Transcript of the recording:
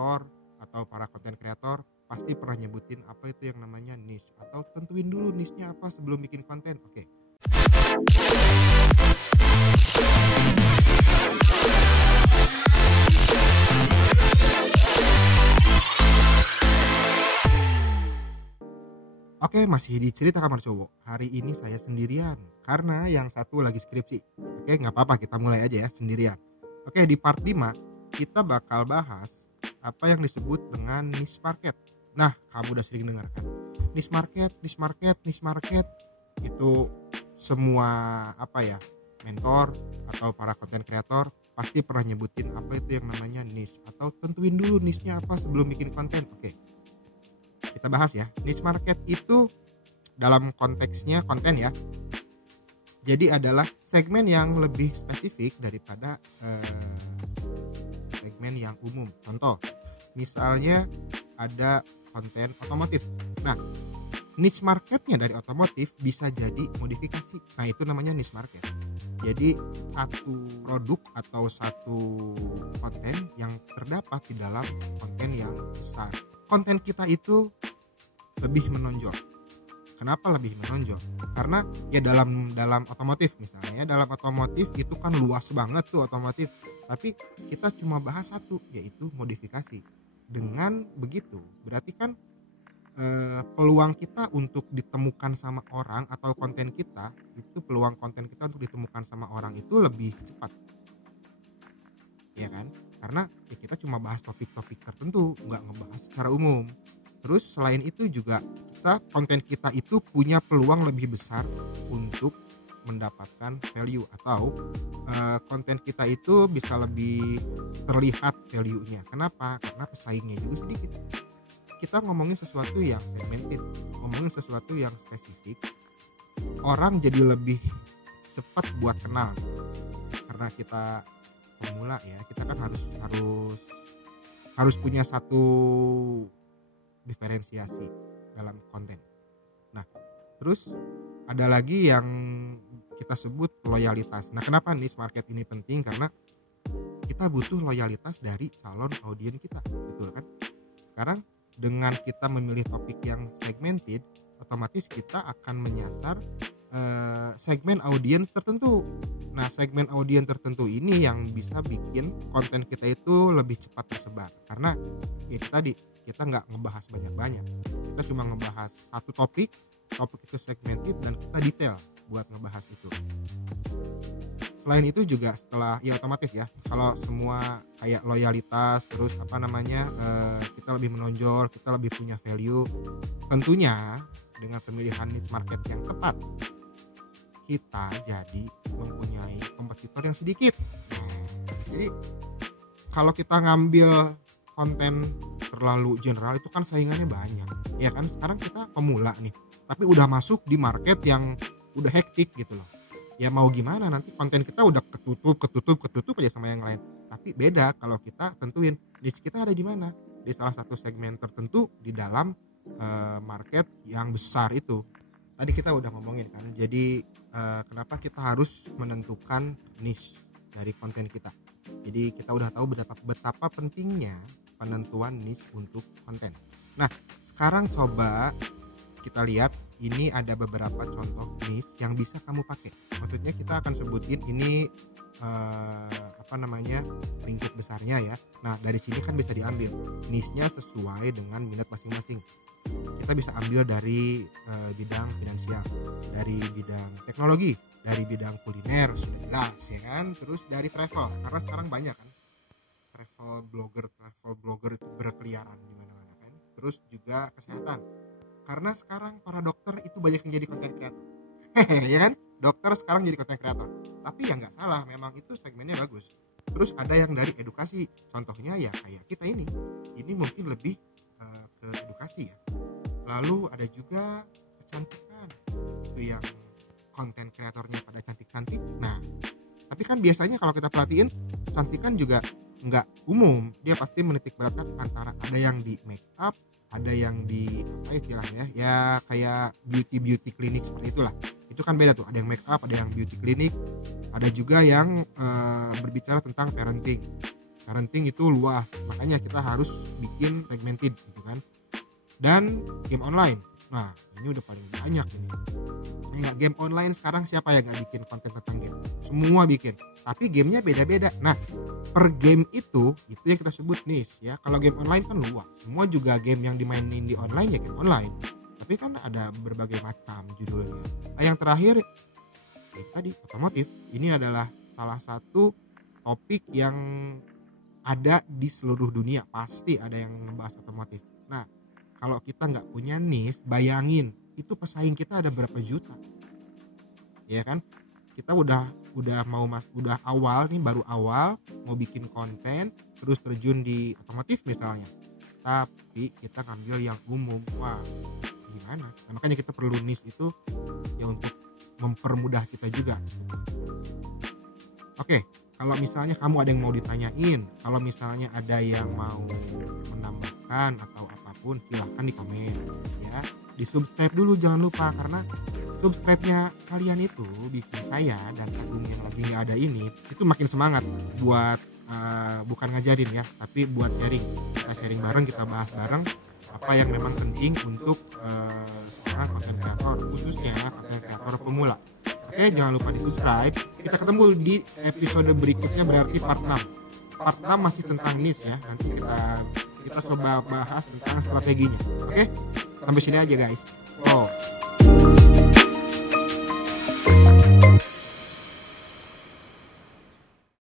kreator atau para konten kreator pasti pernah nyebutin apa itu yang namanya niche, atau tentuin dulu niche-nya apa sebelum bikin konten. Oke. Oke, masih di cerita kamar cowok. Hari ini saya sendirian karena yang satu lagi skripsi. Oke, nggak apa-apa, kita mulai aja ya sendirian. Oke, di part 5 kita bakal bahas apa yang disebut dengan niche market. Nah, kamu udah sering dengar kan? Niche market itu semua mentor atau para konten kreator pasti pernah nyebutin apa itu yang namanya niche, atau tentuin dulu niche-nya apa sebelum bikin konten. Oke. Kita bahas ya. Niche market itu dalam konteksnya konten ya. Jadi adalah segmen yang lebih spesifik daripada segmen yang umum. Contoh, misalnya ada konten otomotif. Nah, niche marketnya dari otomotif bisa jadi modifikasi. Nah, itu namanya niche market. Jadi satu produk atau satu konten yang terdapat di dalam konten yang besar. Konten kita itu lebih menonjol. Kenapa lebih menonjol? Karena ya dalam otomotif misalnya, dalam otomotif itu kan luas banget tuh otomotif. Tapi kita cuma bahas satu, yaitu modifikasi. Dengan begitu, berarti kan peluang kita untuk ditemukan sama orang atau konten kita itu, peluang konten kita untuk ditemukan sama orang itu lebih cepat. Ya kan? Karena ya kita cuma bahas topik-topik tertentu, nggak ngebahas secara umum. Terus selain itu juga konten kita itu punya peluang lebih besar untuk mendapatkan value, atau konten kita itu bisa lebih terlihat value-nya. Kenapa? Karena pesaingnya juga sedikit. Kita ngomongin sesuatu yang segmented, ngomongin sesuatu yang spesifik, orang jadi lebih cepat buat kenal. Karena kita pemula ya, kita kan harus punya satu diferensiasi dalam konten. Nah, terus ada lagi yang kita sebut loyalitas. Nah, kenapa niche market ini penting? Karena kita butuh loyalitas dari calon audiens kita, betul kan? Sekarang dengan kita memilih topik yang segmented, otomatis kita akan menyasar segmen audiens tertentu. Nah, segmen audiens tertentu ini yang bisa bikin konten kita itu lebih cepat tersebar. Karena ya itu tadi, kita nggak ngebahas banyak-banyak. Kita cuma ngebahas satu topik itu segmented, dan kita detail buat ngebahas itu. Selain itu juga setelah ya otomatis ya, kalau semua kayak loyalitas, terus kita lebih menonjol, kita lebih punya value, tentunya dengan pemilihan niche market yang tepat, kita jadi mempunyai kompetitor yang sedikit. Jadi kalau kita ngambil konten terlalu general itu kan saingannya banyak, ya kan? Sekarang kita pemula nih, tapi udah masuk di market yang udah hektik gitu loh. Ya mau gimana, nanti konten kita udah ketutup aja sama yang lain. Tapi beda kalau kita tentuin niche kita ada di mana, di salah satu segmen tertentu di dalam market yang besar itu. Tadi kita udah ngomongin kan, jadi kenapa kita harus menentukan niche dari konten kita. Jadi kita udah tahu betapa pentingnya penentuan niche untuk konten. Nah, sekarang coba kita lihat, ini ada beberapa contoh niche yang bisa kamu pakai. Maksudnya kita akan sebutin ini lingkup besarnya ya. Nah, dari sini kan bisa diambil niche-nya sesuai dengan minat masing-masing. Kita bisa ambil dari bidang finansial, dari bidang teknologi, dari bidang kuliner, sudah jelas ya kan. Terus dari travel, karena sekarang banyak kan travel blogger itu berkeliaran di mana-mana kan. Terus juga kesehatan, karena sekarang para dokter itu banyak yang jadi konten kreator. Ya kan, dokter sekarang jadi konten kreator. Tapi ya nggak salah, memang itu segmennya bagus. Terus ada yang dari edukasi, contohnya ya kayak kita ini mungkin lebih ke edukasi ya. Lalu ada juga kecantikan, itu yang konten kreatornya pada cantik-cantik. Nah, tapi kan biasanya kalau kita perhatiin, kecantikan juga nggak umum, dia pasti menitik beratkan antara ada yang di make up, ada yang di istilahnya ya kayak beauty klinik seperti itulah. Itu kan beda tuh, ada yang make up, ada yang beauty klinik, ada juga yang berbicara tentang parenting parenting itu luas, makanya kita harus bikin segmented gitu kan. Dan game online, nah ini udah paling banyak ini. Nah, game online sekarang siapa yang nggak bikin konten tentang game? Semua bikin, tapi gamenya beda-beda. Nah, per game itu yang kita sebut niche ya. Kalau game online kan luas, semua juga game yang dimainin di online ya game online. Tapi kan ada berbagai macam judulnya. Nah, yang terakhir tadi otomotif. Ini adalah salah satu topik yang ada di seluruh dunia, pasti ada yang ngebahas otomotif. Nah, kalau kita nggak punya niche, bayangin itu pesaing kita ada berapa juta, ya kan? Kita udah awal nih, baru awal mau bikin konten, terus terjun di otomotif misalnya, tapi kita ngambil yang umum, wah gimana? Nah, makanya kita perlu niche itu ya untuk mempermudah kita juga. Oke, kalau misalnya kamu ada yang mau ditanyain, kalau misalnya ada yang mau menambahkan atau apapun, silahkan di komen ya. Di subscribe dulu jangan lupa, karena subscribe-nya kalian itu bikin saya dan Agung yang lagi nggak ada ini itu makin semangat buat bukan ngajarin ya, tapi buat sharing. Kita sharing bareng, kita bahas bareng apa yang memang penting untuk seorang konten kreator, khususnya konten kreator pemula. Oke, jangan lupa di subscribe. Kita ketemu di episode berikutnya, berarti part 6. Part 6 masih tentang niche ya. Nanti kita coba bahas tentang strateginya. Oke, sampai sini aja guys. Oh.